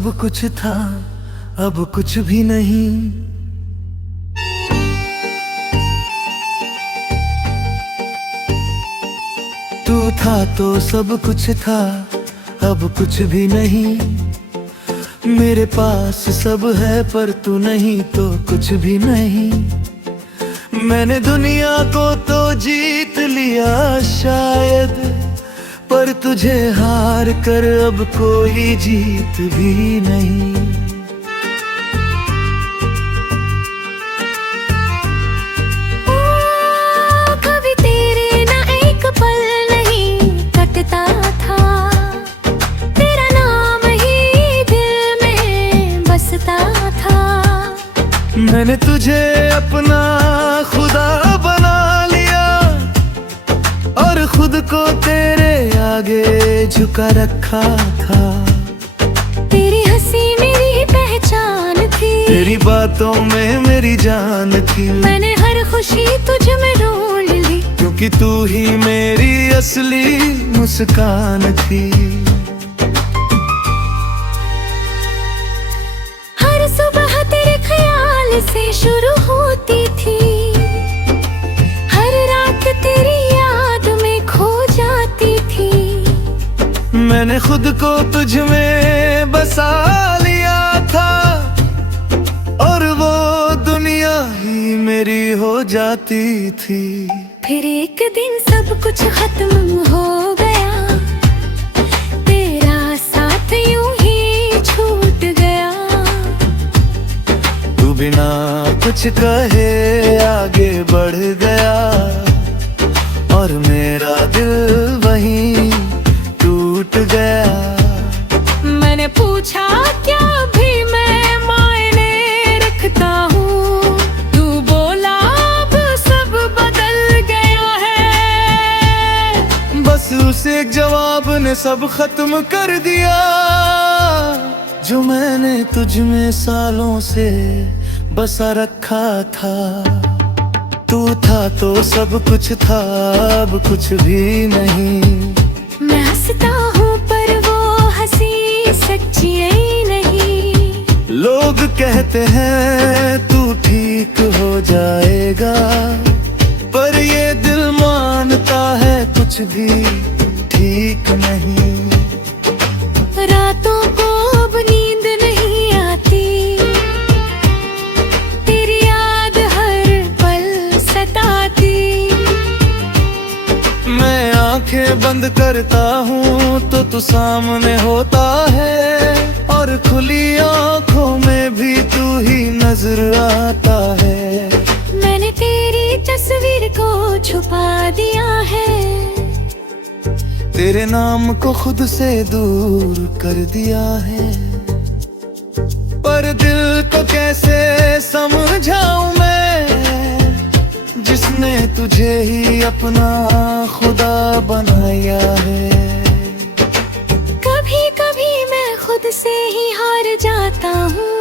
सब कुछ था, अब कुछ भी नहीं। तू था तो सब कुछ था, अब कुछ भी नहीं। मेरे पास सब है पर तू नहीं तो कुछ भी नहीं। मैंने दुनिया को तो जीत लिया शायद, पर तुझे हार कर अब कोई जीत भी नहीं। कभी तेरे ना एक पल नहीं कटता था, तेरा नाम ही दिल में बसता था। मैंने तुझे अपना खुदा बना लिया और खुद को तेरे आगे झुका रखा था। तेरी हंसी मेरी पहचान थी, तेरी बातों में मेरी जान थी। मैंने हर खुशी तुझ में ढूंढ ली, क्योंकि तू ही मेरी असली मुस्कान थी। हर सुबह तेरे ख्याल से शुरू होती थी, हर रात तेरी याद में खो जाती थी। मैंने खुद को तुझ में बसा लिया था और वो दुनिया ही मेरी हो जाती थी। फिर एक दिन सब कुछ खत्म हो गया, तेरा साथ यूं ही छूट गया। तू बिना कुछ कहे आगे बढ़ गया और मेरा दिल वहीं टूट गया। मैंने पूछा क्या भी मैं मायने रखता हूँ, तू बोला अब सब बदल गया है। बस उस एक जवाब ने सब खत्म कर दिया, जो मैंने तुझ में सालों से बसा रखा था। तू था तो सब कुछ था, अब कुछ भी नहीं। मैं हंसता हूँ पर वो हंसी सच्ची ही नहीं। लोग कहते हैं तू ठीक हो जाएगा, पर ये दिल मानता है कुछ भी ठीक नहीं। रातों को अब नींद नहीं आती, तेरी याद हर पल सताती। मैं आंखें बंद करता हूँ तो तू सामने होता है, और खुली आंखों में भी तू ही नजर आता है। मैंने तेरी तस्वीर को छुपा दिया है, तेरे नाम को खुद से दूर कर दिया है। पर दिल को कैसे समझाऊं मैं, जिसने तुझे ही अपना खुदा बनाया है। कभी कभी मैं खुद से ही हार जाता हूँ,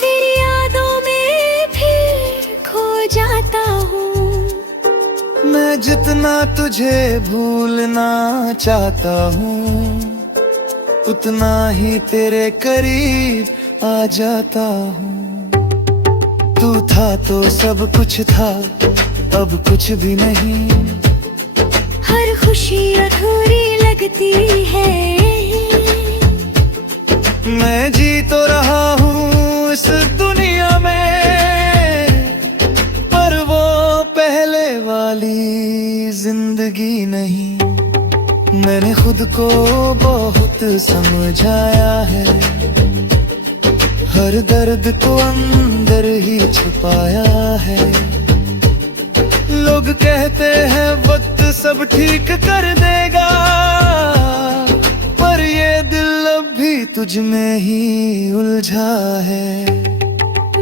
तेरी यादों में फिर खो जाता हूँ। मैं जितना तुझे भूलना चाहता हूँ, उतना ही तेरे करीब आ जाता हूँ। तू था तो सब कुछ था, अब कुछ भी नहीं। हर खुशी अधूरी लगती है, मैं जी तो रहा हूँ इस दुनिया में, पर वो पहले वाली जिंदगी नहीं। मैंने खुद को बहुत समझाया है, हर दर्द को अंदर ही छुपाया है। लोग कहते हैं वक्त सब ठीक कर देगा, पर ये दिल अब भी तुझ में ही उलझा है।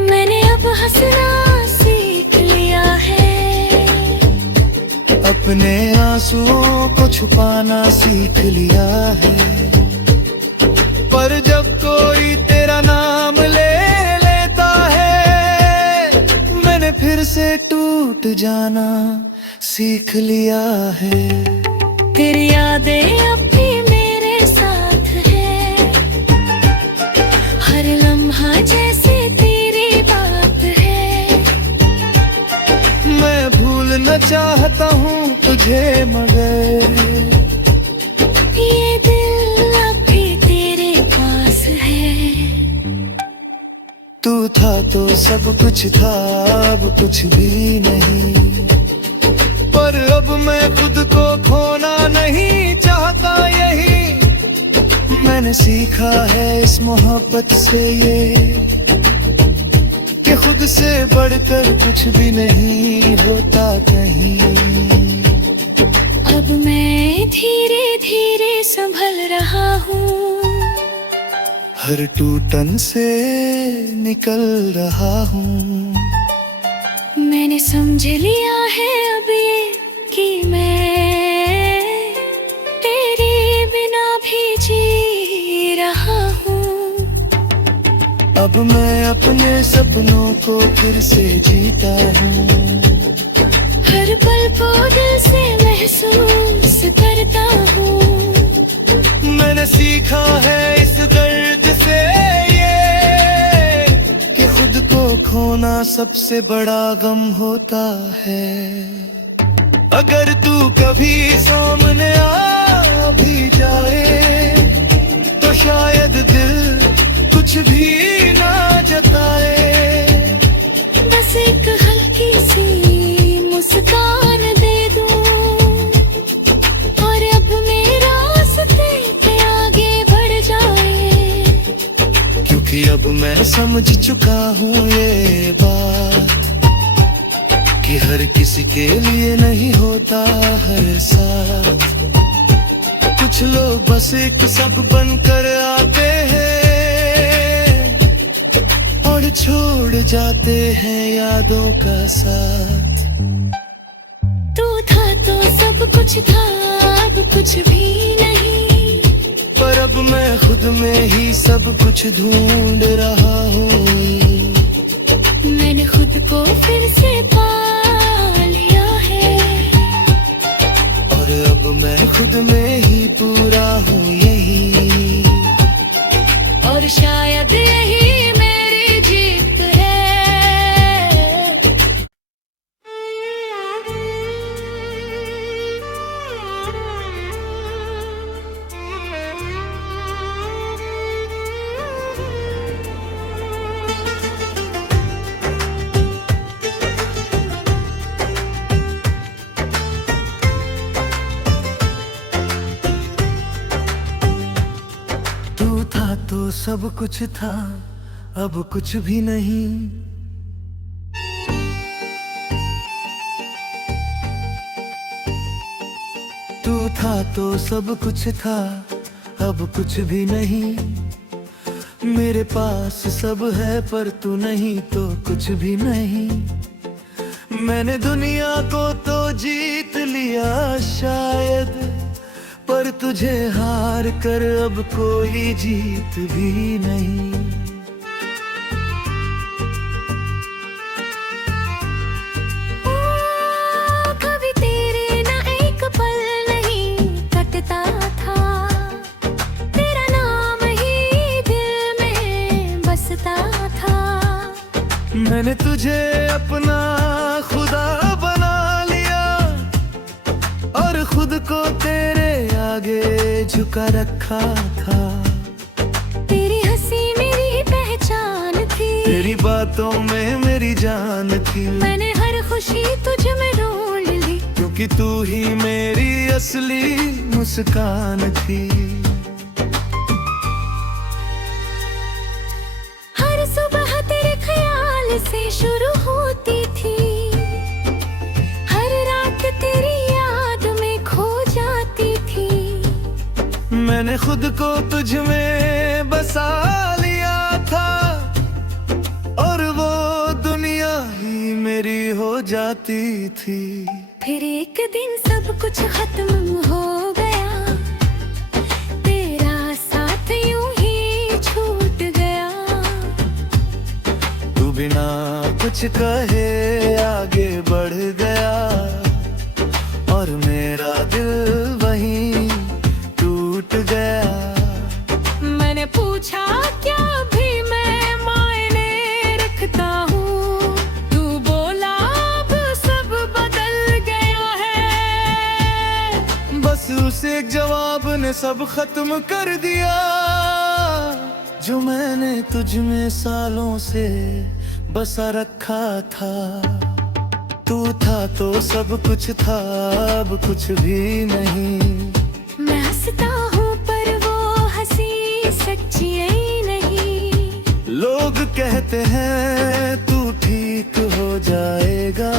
मैंने अब हंसना सीख लिया है, अपने आंसुओं को छुपाना सीख लिया है। पर जब कोई तेरा नाम ले लेता है, मैंने फिर से टूट जाना सीख लिया है। तेरी यादें अब भी मेरे साथ है, तुझे मगर ये दिल अब भी तेरे पास है। तू था तो सब कुछ था, अब कुछ भी नहीं। पर अब मैं खुद को खोना नहीं चाहता, यही मैंने सीखा है इस मोहब्बत से ये, कि खुद से बढ़कर कुछ भी नहीं होता कहीं। अब मैं धीरे धीरे संभल रहा हूँ, हर टूटन से निकल रहा हूँ। मैंने समझ लिया है अब ये कि मैं तेरे बिना भी जी रहा हूँ। अब मैं अपने सपनों को फिर से जीता हूँ, हर पल को दिल से महसूस करता हूँ। मैंने सीखा है इस दर्द से ये, कि खुद को खोना सबसे बड़ा गम होता है। अगर तू कभी सामने आ भी जाए, तो शायद दिल कुछ भी ना जताए। बस एक हल्की सी मुस्कान दे दूं, और अब मेरा रास्ते पे आगे बढ़ जाए। क्योंकि अब मैं समझ चुका हूँ ये बात, कि हर किसी के लिए नहीं होता हर साथ। कुछ लोग बस एक सब बनकर आते हैं और छोड़ जाते हैं यादों का साथ। तू था तो सब कुछ था, अब कुछ भी नहीं। पर अब मैं खुद में ही सब कुछ ढूंढ रहा हूँ। मैंने खुद को फिर से पा लिया है, और अब मैं खुद में ही पूरा हूँ यही, और शायद यही मेरी जीत है। तू था तो सब कुछ था, अब कुछ भी नहीं। तू था तो सब कुछ था, अब कुछ भी नहीं। मेरे पास सब है पर तू नहीं तो कुछ भी नहीं। मैंने दुनिया को तो जीत लिया शायद, पर तुझे हार कर अब कोई जीत भी नहीं। कभी तेरे ना एक पल नहीं कटता था, तेरा नाम ही दिल में बसता था। मैंने तुझे अपना खुदा बना लिया, और खुद को तेरे आगे झुका रखा था। तेरी हंसी मेरी पहचान थी, तेरी बातों में मेरी जान थी। मैंने हर खुशी तुझ में ढूंढ ली, क्योंकि तू ही मेरी असली मुस्कान थी। हर सुबह तेरे ख्याल से शुरू होती थी, हर रात तेरी याद में खो जाती थी। मैंने खुद को तुझ में बसा लिया था, और वो दुनिया ही मेरी हो जाती थी। फिर एक दिन सब कुछ खत्म हो गया, तेरा साथ यूं ही छूट गया। तू बिना कुछ कहे आगे बढ़ गया, और मेरा दिल वहीं टूट गया। मैंने पूछा क्या भी मैं मायने रखता हूँ, तू बोला अब सब बदल गया है। सब खत्म कर दिया जो मैंने तुझ में सालों से बसा रखा था। तू था तो सब कुछ था, अब कुछ भी नहीं। मैं हंसता हूँ पर वो हंसी सच्ची नहीं। लोग कहते हैं तू ठीक हो जाएगा,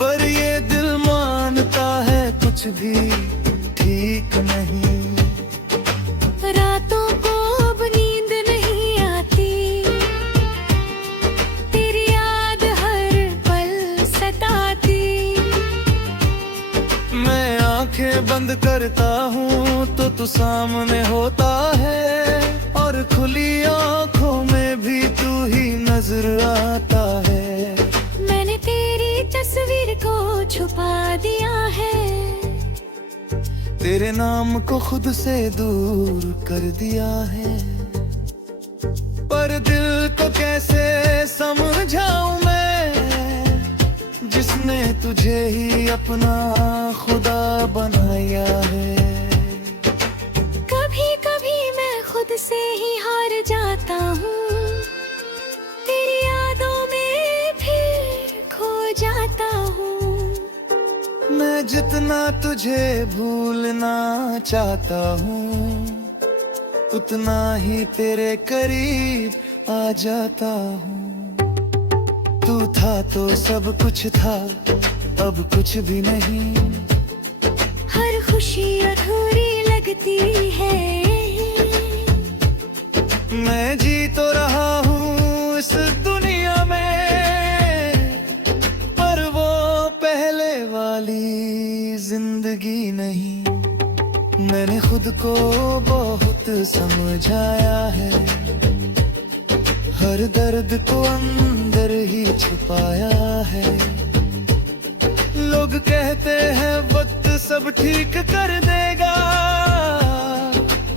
पर ये दिल मानता है कुछ भी ठीक नहीं। रातों को अब नींद नहीं आती, तेरी याद हर पल सताती। मैं आंखें बंद करता हूँ तो तू सामने होता है, और खुली आंखों में भी तू ही नजर आता है। मैंने तेरी तस्वीर को छुपा दिया है, तेरे नाम को खुद से दूर कर दिया है। पर दिल को कैसे समझाऊं मैं, जिसने तुझे ही अपना खुदा बनाया है। कभी कभी मैं खुद से ही हार जाता हूँ, तेरी यादों में फिर खो जाता हूँ। मैं जितना तुझे भूलना चाहता हूँ, उतना ही तेरे करीब आ जाता हूँ। तू था तो सब कुछ था, अब कुछ भी नहीं। हर खुशी अधूरी लगती है, मैं जी तो रहा हूँ इस दुनिया में, पर वो पहले वाली जिंदगी नहीं। मैंने खुद को बहुत समझाया है, हर दर्द को अंदर ही छुपाया है। लोग कहते हैं वक्त सब ठीक कर देगा,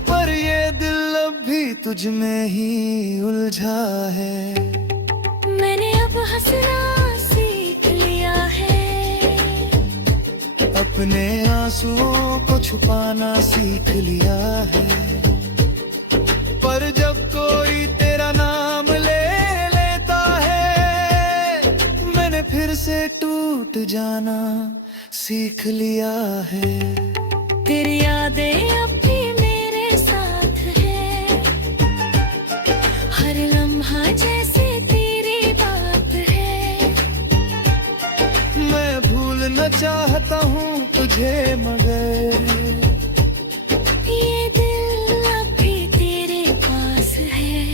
पर ये दिल अब भी तुझ में ही उलझा है। मैंने अब हंसना सीख लिया है, अपने आंसुओं को छुपाना सीख लिया है। पर जब कोई तेरा नाम ले लेता है, मैंने फिर से टूट जाना सीख लिया है। तेरी यादें अब भी मेरे साथ है, हर लम्हा जैसे तेरी बात है। मैं भूलना चाहता हूँ तुझे, मगर ये दिल अब भी तेरे पास है।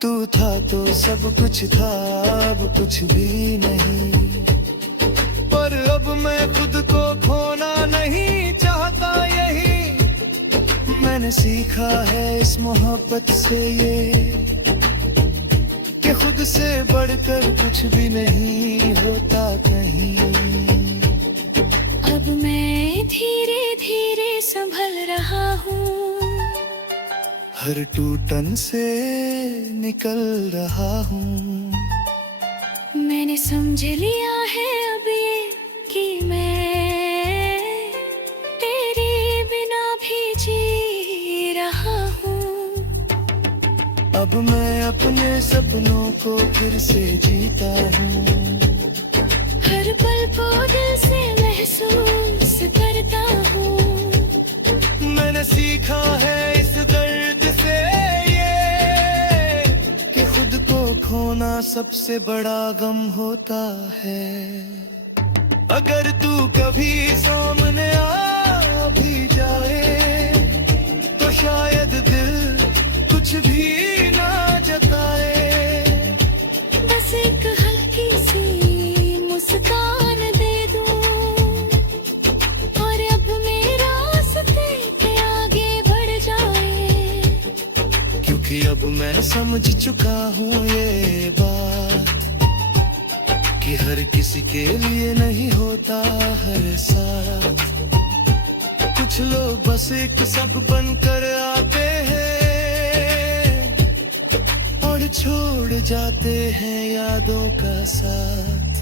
तू था तो सब कुछ था, अब कुछ भी नहीं। पर अब मैं खुद को खोना नहीं चाहता, यही मैंने सीखा है इस मोहब्बत से ये, कि खुद से बढ़कर कुछ भी नहीं होता कहीं। अब मैं धीरे धीरे संभल रहा हूँ, हर टूटन से निकल रहा हूँ। मैंने समझ लिया है अब ये कि मैं तेरे बिना भी जी रहा हूँ। अब मैं अपने सपनों को फिर से जीता हूँ, हर पल को दिल से महसूस करता हूँ। मैंने सीखा है इस दर्द से ये, कि खुद को खोना सबसे बड़ा गम होता है। अगर तू कभी सामने आ भी जाए, तो शायद दिल कुछ भी ना जताए। बस एक हल्की सी मुस्कान दे दूं, और अब मेरा रास्ते पे आगे बढ़ जाए। क्योंकि अब मैं समझ चुका हूँ ये बात, कि हर किसी के लिए नहीं होता हर साथ। कुछ लोग बस एक सब बनकर आते हैं, और छोड़ जाते हैं यादों का साथ।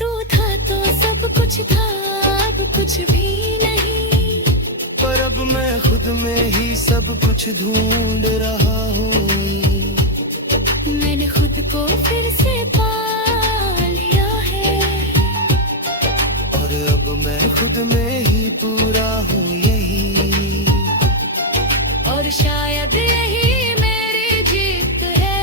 तू था तो सब कुछ था, अब कुछ भी नहीं। पर अब मैं खुद में ही सब कुछ ढूंढ रहा हूँ। मैंने खुद को फिर से पा लिया है, और अब मैं खुद में ही पूरा हूँ यही। और शायद यही मेरी जीत है।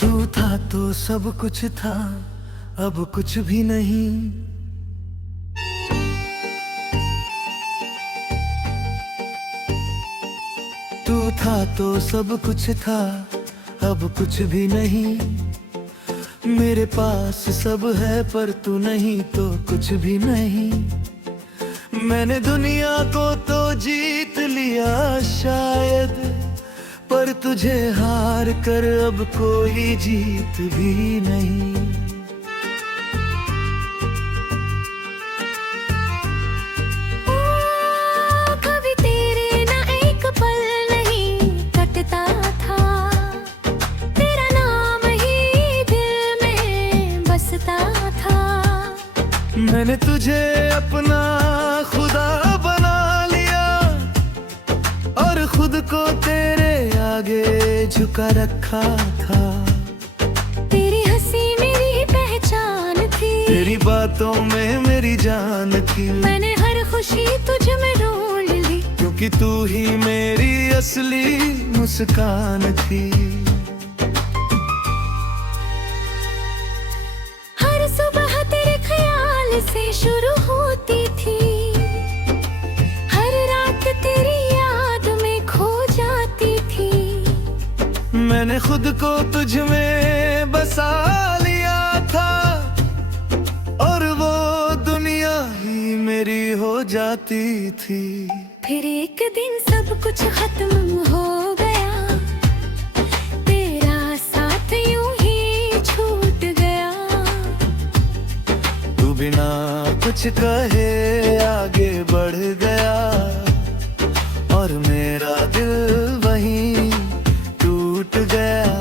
तू था तो सब कुछ था, अब कुछ भी नहीं। तू था तो सब कुछ था, अब कुछ भी नहीं। मेरे पास सब है पर तू नहीं तो कुछ भी नहीं। मैंने दुनिया को तो जीत लिया शायद, पर तुझे हार कर अब कोई जीत भी नहीं। कभी तेरे ना एक पल नहीं कटता था, तेरा नाम ही दिल में बसता था। मैंने तुझे अपना खुदा बना लिया, और खुद को तेरे आगे झुका रखा था। तेरी हंसी मेरी पहचान थी, तेरी बातों में मेरी जान थी। मैंने हर खुशी तुझ में ढूंढ ली, क्योंकि तू ही मेरी असली मुस्कान थी। हर सुबह तेरे ख्याल से शुरू होती थी, हर रात तेरी याद में खो जाती थी। मैंने खुद को तुझ में बसा लिया था, और वो दुनिया ही मेरी हो जाती थी। फिर एक दिन सब कुछ खत्म हो गया, तेरा साथ यूं ही छूट गया। तू बिना कुछ कहे आगे बढ़ गया, और मेरा दिल वहीं टूट गया।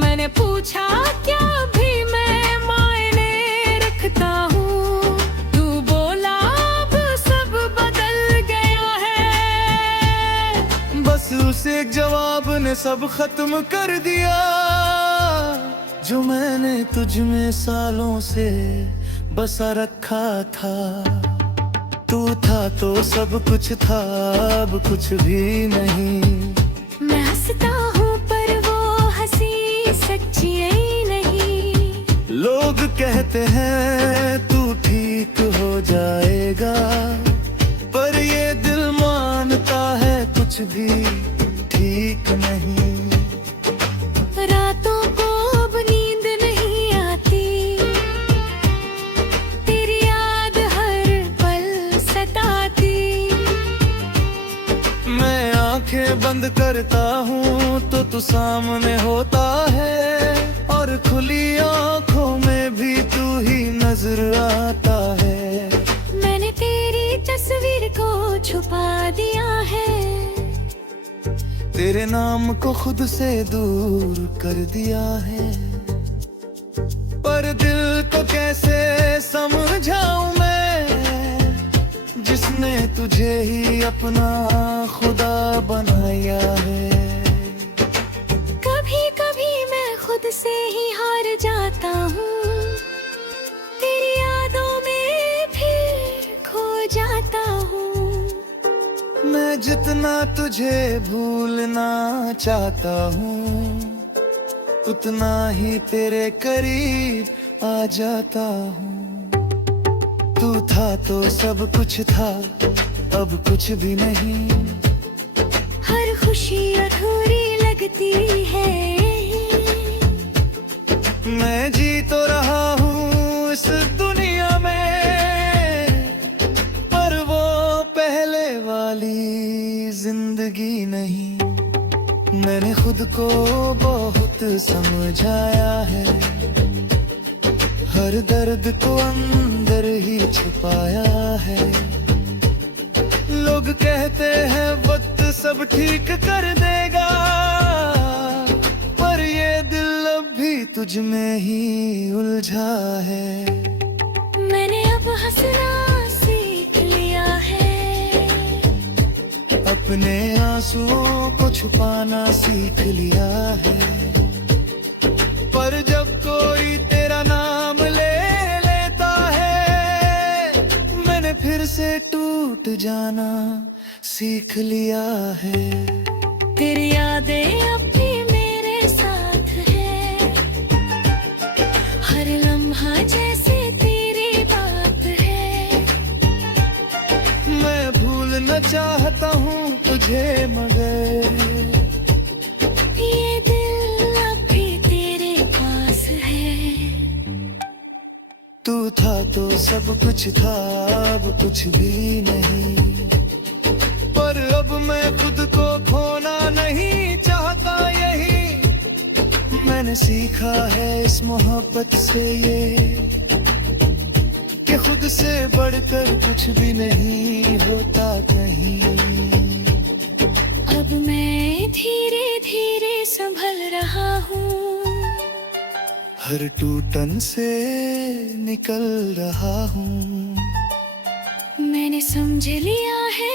मैंने पूछा क्या भी मैं मायने रखता हूँ, तू बोला अब सब बदल गया है। बस उस एक जवाब ने सब खत्म कर दिया, जो मैंने तुझ में सालों से बसा रखा था। तू था तो सब कुछ था, अब कुछ भी नहीं। मैं हंसता हूँ पर वो हंसी सच्ची ही नहीं। लोग कहते हैं तू ठीक हो जाएगा, पर ये दिल मानता है कुछ भी ठीक नहीं। रातों को अब नींद नहीं आती, तेरी याद हर पल सताती। मैं आंखें बंद करता हूँ तो तू सामने होता है, और खुली आंखों में भी तू ही नजर आता है। मैंने तेरी तस्वीर को छुपा दिया है, तेरे नाम को खुद से दूर कर दिया है। पर दिल को कैसे समझाऊं मैं, जिसने तुझे ही अपना खुदा बनाया है। कभी कभी मैं खुद से ही हार जाता हूँ, तेरी यादों में फिर खो जाता हूँ। मैं जितना तुझे भूलना चाहता हूँ, उतना ही तेरे करीब आ जाता हूँ। तू था तो सब कुछ था, अब कुछ भी नहीं। हर खुशी अधूरी लगती है, मैं जी तो रहा हूँ इस दुनिया में, पर वो पहले वाली को बहुत समझाया है, हर दर्द को अंदर ही छुपाया है। लोग कहते हैं वक्त सब ठीक कर देगा, पर ये दिल अब भी तुझ में ही उलझा है। मैंने अब हंसना सीख लिया है, अपने आंसुओं को छुपाना सीख लिया है। पर जब कोई तेरा नाम ले लेता है, मैंने फिर से टूट जाना सीख लिया है। तेरी यादें अब भी मेरे साथ है, हर लम्हा जैसे तेरी बात है। मैं भूलना चाहता हूँ तुझे, मगर ये दिल अब भी तेरे पास है। तू था तो सब कुछ था, अब कुछ भी नहीं। पर अब मैं खुद को खोना नहीं चाहता, यही मैंने सीखा है इस मोहब्बत से ये, कि खुद से बढ़कर कुछ भी नहीं होता कहीं। अब मैं धीरे धीरे संभल रहा हूँ, हर टूटन से निकल रहा हूँ। मैंने समझ लिया है